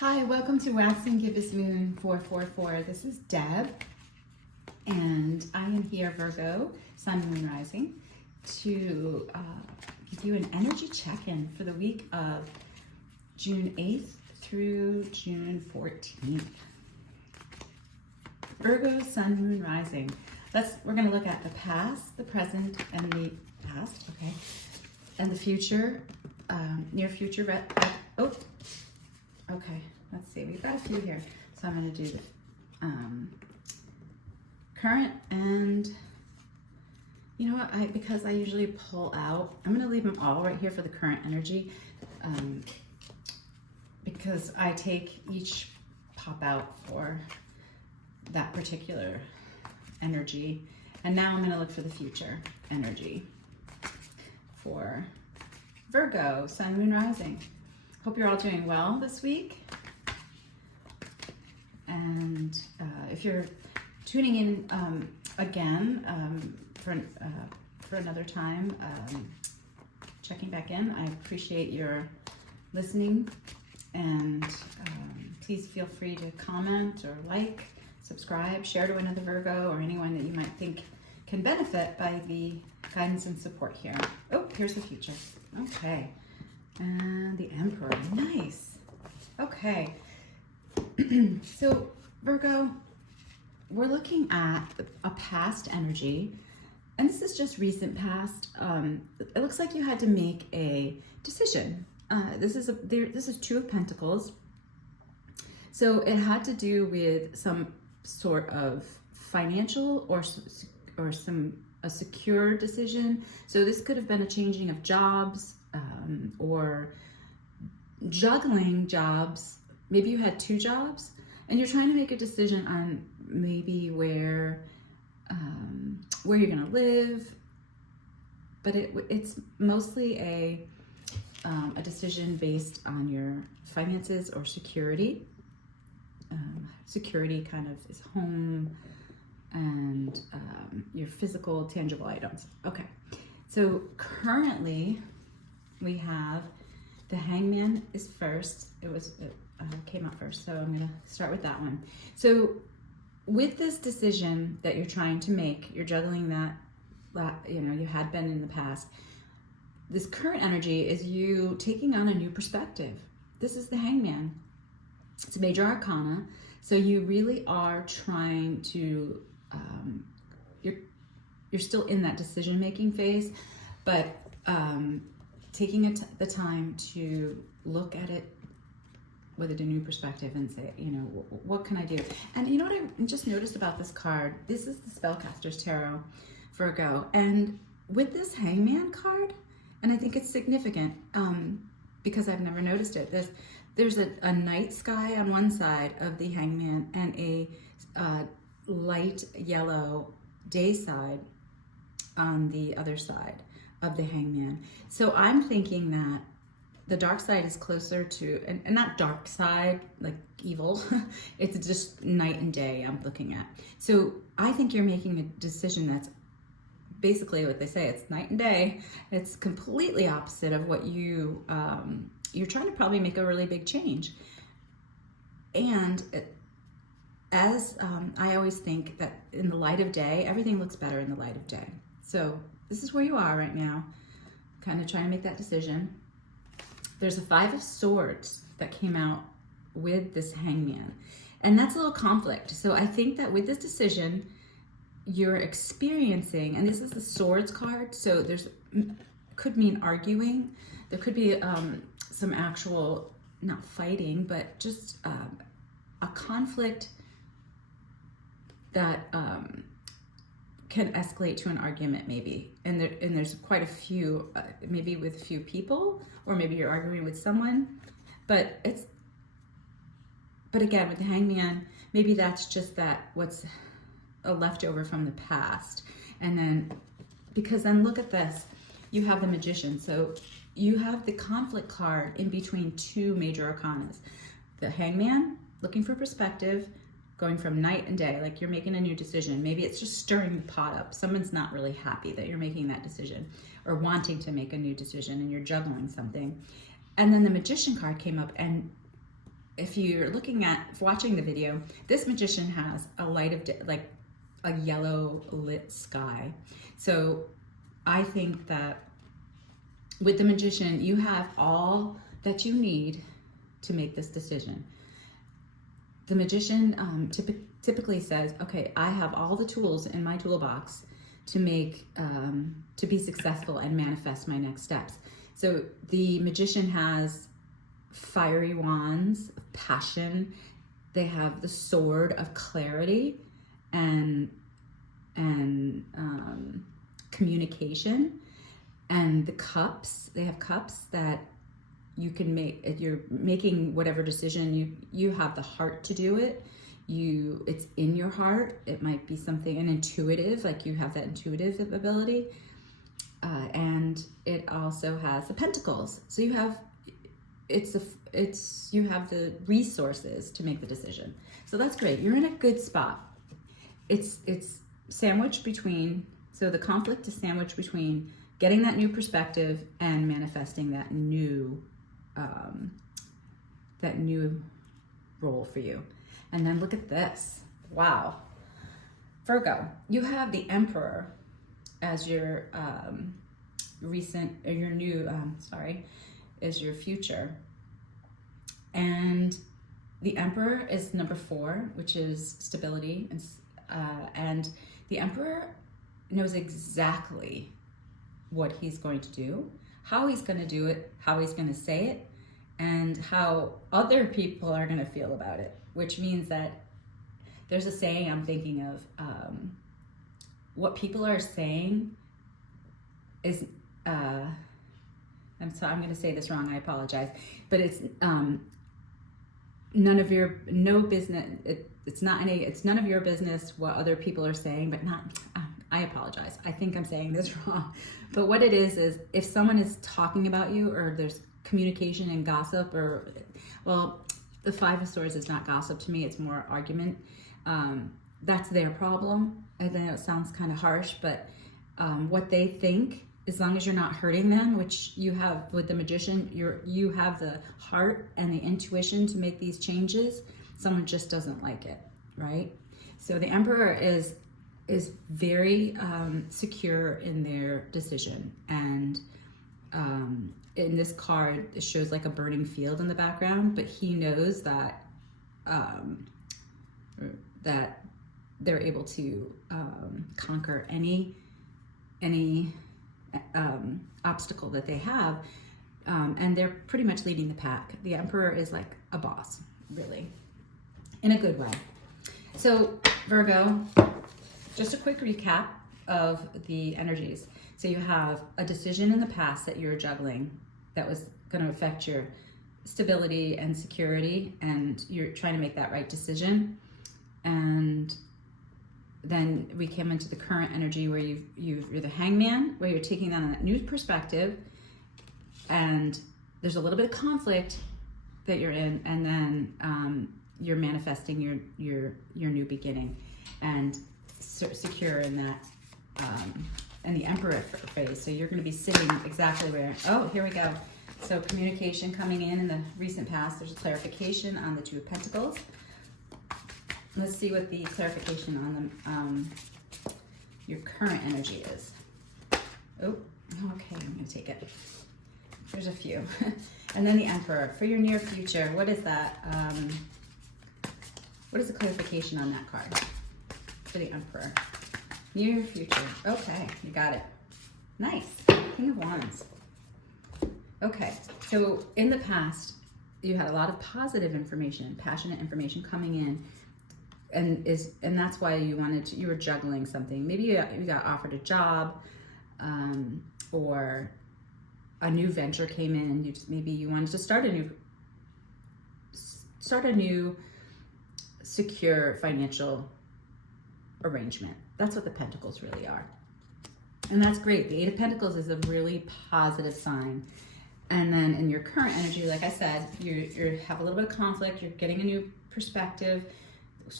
Hi, welcome to Waxing Gibbous Moon 444. This is Deb, and I am here, Virgo, Sun, Moon, Rising, to give you an energy check-in for the week of June 8th through June 14th. Virgo, Sun, Moon, Rising. We're going to look at the past, the present, and the past, okay, and the future, near future. Okay, let's see. We've got a few here. So I'm going to do the current, and you know what? Because I usually pull out, I'm going to leave them all right here for the current energy, because I take each pop out for that particular energy. And now I'm going to look for the future energy for Virgo, Sun, Moon, Rising. Hope you're all doing well this week. And if you're tuning in again for another time, checking back in, I appreciate your listening. And please feel free to comment or like, subscribe, share to another Virgo or anyone that you might think can benefit by the guidance and support here. Oh, here's the future. Okay. And the Emperor, nice. Okay, so Virgo, we're looking at a past energy, and this is just recent past. It looks like you had to make a decision. This is Two of Pentacles, so it had to do with some sort of financial or a secure decision. So this could have been a changing of jobs. Or juggling jobs. Maybe you had two jobs and you're trying to make a decision on maybe where you're going to live, but it's mostly a decision based on your finances or security. Security kind of is home and your physical, tangible items. Okay, so currently we have the Hangman is first. It came out first, so I'm gonna start with that one. So with this decision that you're trying to make, you're juggling that you had been in the past. This current energy is you taking on a new perspective. This is the Hangman. It's a major arcana, so you really are trying to. You're still in that decision-making phase, but taking the time to look at it with a new perspective and say, what can I do? And you know what I just noticed about this card? This is the Spellcaster's Tarot, Virgo. And with this Hangman card, and I think it's significant because I've never noticed it, there's a night sky on one side of the Hangman and a light yellow day side on the other side of the Hangman. So I'm thinking that the dark side is closer to, and not dark side, like evil, it's just night and day I'm looking at. So I think you're making a decision that's basically what they say, it's night and day. It's completely opposite of what you're trying to probably make a really big change. And I always think that in the light of day, everything looks better in the light of day. So this is where you are right now, kind of trying to make that decision. There's a Five of Swords that came out with this Hangman, and that's a little conflict. So I think that with this decision, you're experiencing, and this is the Swords card, so could mean arguing. There could be some actual, not fighting, but just a conflict that can escalate to an argument maybe, and there's quite a few, maybe with a few people, or maybe you're arguing with someone, but again with the Hangman, maybe that's just what's a leftover from the past. And then because then look at this, you have the Magician, so you have the conflict card in between two major arcanas. The Hangman, looking for perspective, going from night and day, like you're making a new decision. Maybe it's just stirring the pot up. Someone's not really happy that you're making that decision or wanting to make a new decision, and you're juggling something. And then the Magician card came up, and if you're watching the video, this magician has a light of like a yellow lit sky. So I think that with the magician, you have all that you need to make this decision. The magician typically says, okay, I have all the tools in my toolbox to be successful and manifest my next steps. So the magician has fiery wands of passion. They have the sword of clarity and communication, and the cups. They have cups that you can make. If you're making whatever decision, you have the heart to do it. It's in your heart. It might be something intuitive, like you have that intuitive ability, and it also has the pentacles. So you have you have the resources to make the decision. So that's great. You're in a good spot. It's sandwiched between, so the conflict is sandwiched between getting that new perspective and manifesting that new role for you. And then look at this. Wow. Virgo, you have the Emperor as your is your future. And the Emperor is number 4, which is stability. And the Emperor knows exactly what he's going to do, how he's going to do it, how he's going to say it, and how other people are going to feel about it, which means that there's a saying I'm thinking of, what people are saying is, I'm going to say this wrong, I apologize, but it's none of your business what other people are saying, but not, I apologize. I think I'm saying this wrong. But what it is if someone is talking about you, or there's communication and gossip, or, well, the 5 of Swords is not gossip to me, it's more argument. That's their problem. I know it sounds kind of harsh, but what they think, as long as you're not hurting them, which you have with the magician, you have the heart and the intuition to make these changes. Someone just doesn't like it, right? So the Emperor is very secure in their decision, and in this card it shows like a burning field in the background, but he knows that that they're able to conquer any obstacle that they have, and they're pretty much leading the pack. The Emperor is like a boss, really, in a good way. So Virgo, just a quick recap of the energies. So you have a decision in the past that you're juggling that was going to affect your stability and security, and you're trying to make that right decision. And then we came into the current energy where you're the Hangman, where you're taking on that new perspective, and there's a little bit of conflict that you're in, and then you're manifesting your new beginning, and secure in that, and the Emperor phase. So you're going to be sitting exactly where, oh, here we go. So communication coming in the recent past. There's a clarification on the 2 of Pentacles. Let's see what the clarification on your current energy is. Oh, okay, I'm going to take it. There's a few. And then the Emperor. For your near future, what is that? What is the clarification on that card? For the Emperor. Near future. Okay, you got it. Nice. King of Wands. Okay, so in the past, you had a lot of positive information, passionate information coming in, and that's why you were juggling something. Maybe you got offered a job, or a new venture came in. Maybe you wanted to start a new secure financial arrangement. That's what the Pentacles really are. And that's great. The 8 of Pentacles is a really positive sign. And then in your current energy, like I said, you have a little bit of conflict. You're getting a new perspective,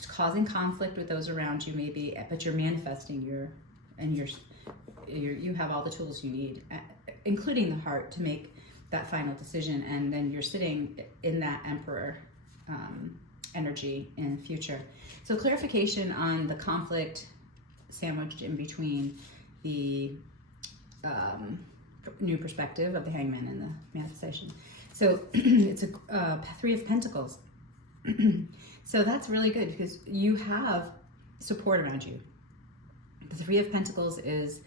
causing conflict with those around you maybe, but you're manifesting you have all the tools you need, including the heart, to make that final decision. And then you're sitting in that Emperor energy in the future. So clarification on the conflict sandwiched in between the new perspective of the Hangman and the manifestation. So it's a Three of Pentacles. So that's really good because you have support around you. The Three of Pentacles is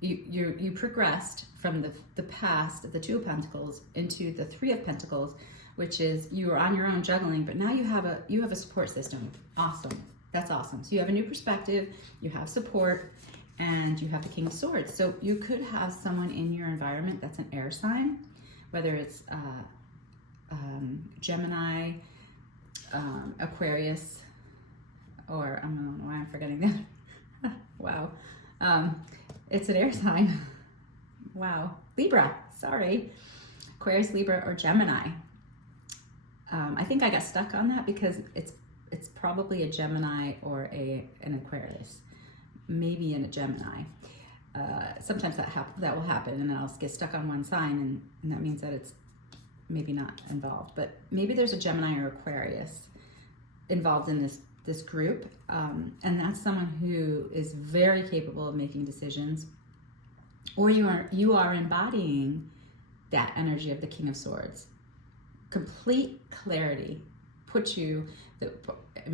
you progressed from the past of the Two of Pentacles into the Three of Pentacles, which is you were on your own juggling, but now you have a support system. Awesome. That's awesome. So you have a new perspective, you have support, and you have the King of Swords. So you could have someone in your environment that's an air sign, whether it's Gemini, Aquarius, or I don't know why I'm forgetting that. Wow. It's an air sign. Wow. Libra, sorry. Aquarius, Libra, or Gemini. I think I got stuck on that because it's probably a Gemini or an Aquarius. Maybe in a Gemini. Sometimes that will happen, and I'll get stuck on one sign, and that means that it's maybe not involved. But maybe there's a Gemini or Aquarius involved in this group, and that's someone who is very capable of making decisions, or you are embodying that energy of the King of Swords. Complete clarity puts you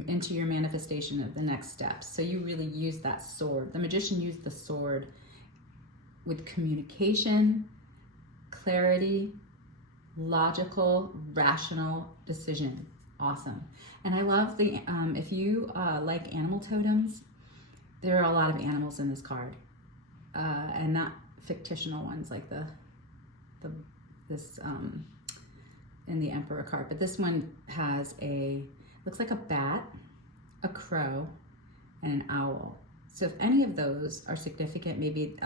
into your manifestation of the next steps. So you really use that sword. The magician used the sword with communication, clarity, logical, rational decision. Awesome. And I love the, if you like animal totems, there are a lot of animals in this card, and not fictional ones like this in the Emperor card, but this one has looks like a bat, a crow, and an owl. So if any of those are significant, maybe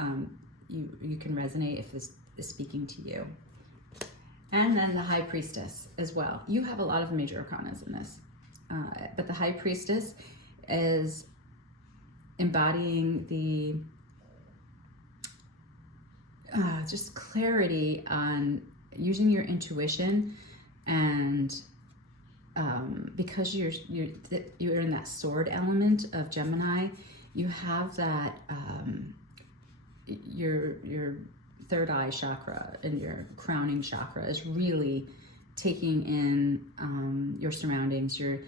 you can resonate if this is speaking to you. And then the High Priestess as well. You have a lot of major arcanas in this, but the High Priestess is embodying the just clarity on using your intuition, and because you're in that sword element of Gemini, you have that your third eye chakra and your crowning chakra is really taking in your surroundings, you're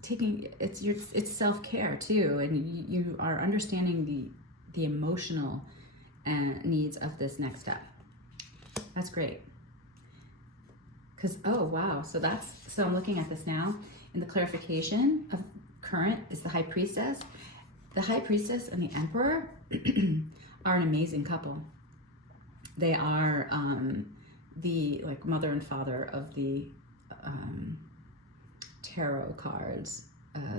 taking it's self-care too, and you are understanding the emotional needs of this next step. That's great. Because, oh wow, so I'm looking at this now, and the clarification of current is the High Priestess. The High Priestess and the Emperor are an amazing couple. They are the like mother and father of the tarot cards.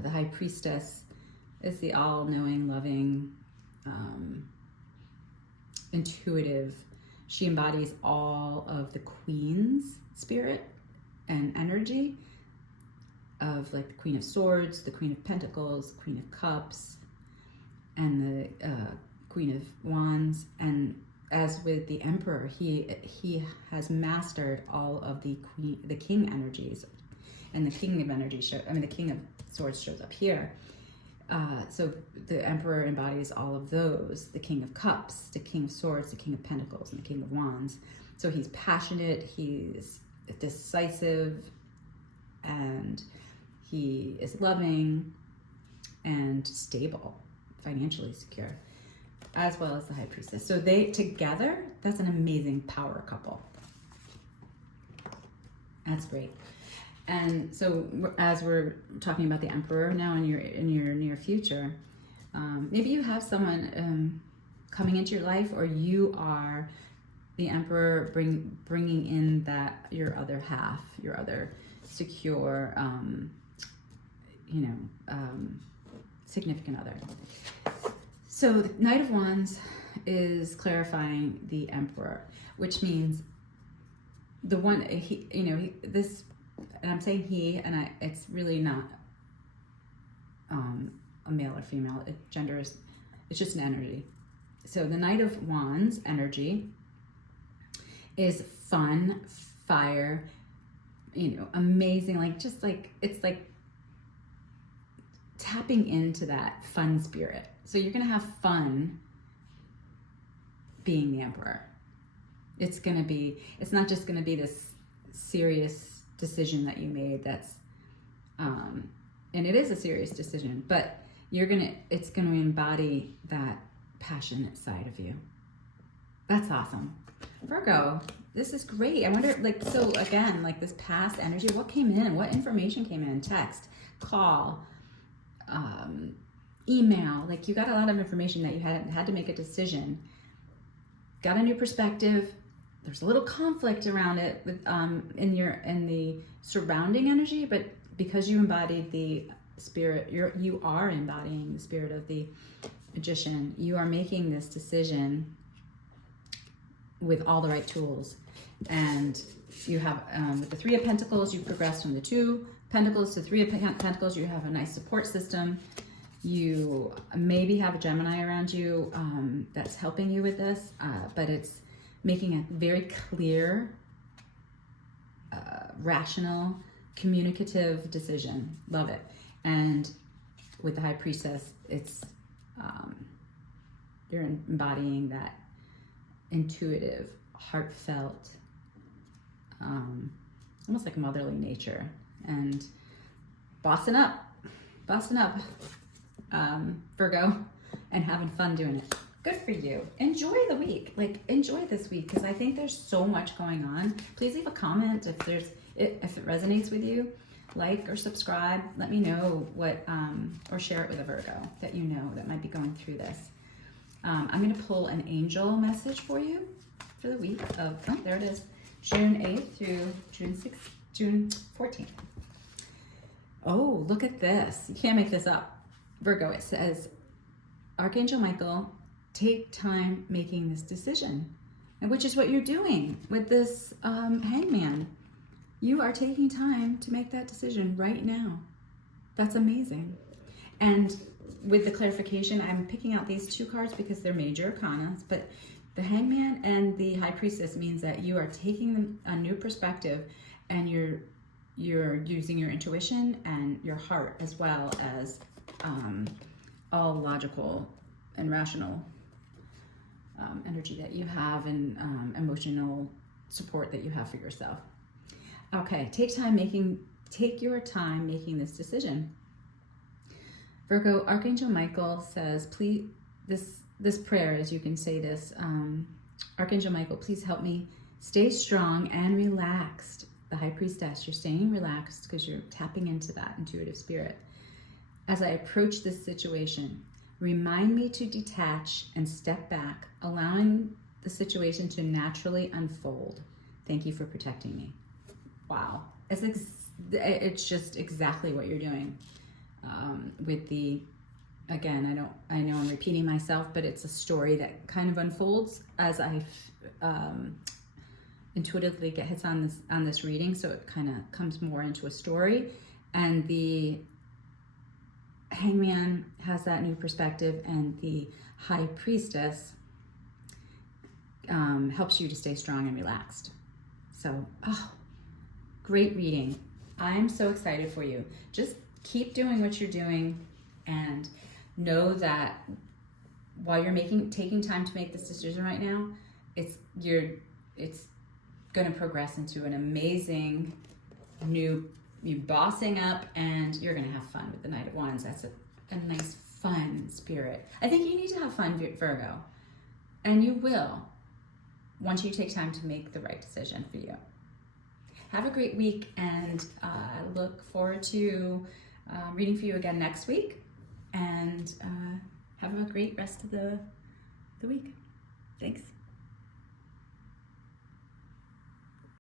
The High Priestess is the all-knowing, loving, intuitive. She embodies all of the Queen's spirit and energy of like the Queen of Swords, the Queen of Pentacles, Queen of Cups, and the Queen of Wands. And as with the Emperor, he has mastered all of the King energies, and the King of Energy the King of Swords shows up here. So the Emperor embodies all of those: the King of Cups, the King of Swords, the King of Pentacles, and the King of Wands. So he's passionate, he's decisive, and he is loving and stable, financially secure, as well as the High Priestess. So they together, that's an amazing power couple. That's great. And so as we're talking about the Emperor now in your near future, maybe you have someone coming into your life, or you are the Emperor bringing in that your other half, your other secure, significant other. So the Knight of Wands is clarifying the Emperor, which means the one this. And I'm saying he, and it's really not a male or female. Gender is, it's just an energy. So the Knight of Wands energy is fun, fire, amazing, like just like it's like tapping into that fun spirit. So you're gonna have fun being the Emperor. It's not just gonna be this serious decision that you made that's and it is a serious decision, but it's gonna embody that passionate side of you. That's awesome. Virgo, this is great. I wonder, like, so again, like this past energy, what came in? What information came in? Text, call, email. Like, you got a lot of information that you had to make a decision. Got a new perspective. There's a little conflict around it with in the surrounding energy, but because you embodied the spirit, you are embodying the spirit of the magician. You are making this decision with all the right tools, and you have with the Three of Pentacles, you progressed from the Two Pentacles to Three of Pentacles. You have a nice support system. You maybe have a Gemini around you that's helping you with this, but it's making a very clear, rational, communicative decision. Love it. And with the High Priestess, it's you're embodying that intuitive, heartfelt, almost like motherly nature, and bossing up, Virgo, and having fun doing it. Good for you. Enjoy the week. Like, enjoy this week, because I think there's so much going on. Please leave a comment if it resonates with you. Like or subscribe. Let me know what, or share it with a Virgo that you know that might be going through this. I'm going to pull an angel message for you for the week of, there it is, June 8th through June 14th. Oh, look at this. You can't make this up. Virgo, it says, Archangel Michael, take time making this decision, and which is what you're doing with this hangman. You are taking time to make that decision right now. That's amazing. And with the clarification, I'm picking out these two cards because they're major arcanas, but the hangman and the High Priestess means that you are taking a new perspective, and you're using your intuition and your heart, as well as all logical and rational energy that you have, and emotional support that you have for yourself. Okay, take your time making this decision. Virgo, Archangel Michael says, please, this prayer, as you can say this, Archangel Michael, please help me stay strong and relaxed. The High Priestess, you're staying relaxed because you're tapping into that intuitive spirit. As I approach this situation, remind me to detach and step back, allowing the situation to naturally unfold. Thank you for protecting me. Wow. It's just exactly what you're doing. With the, again, I know I'm repeating myself, but it's a story that kind of unfolds as I intuitively get hits on this reading, so it kind of comes more into a story, and the hangman has that new perspective, and the High Priestess helps you to stay strong and relaxed. So, great reading. I'm so excited for you. Just keep doing what you're doing, and know that while you're taking time to make this decision right now, it's going to progress into an amazing new bossing up, and you're going to have fun with the Knight of Wands. That's a nice, fun spirit. I think you need to have fun, Virgo, and you will once you take time to make the right decision for you. Have a great week, and I look forward to reading for you again next week, and have a great rest of the week. Thanks.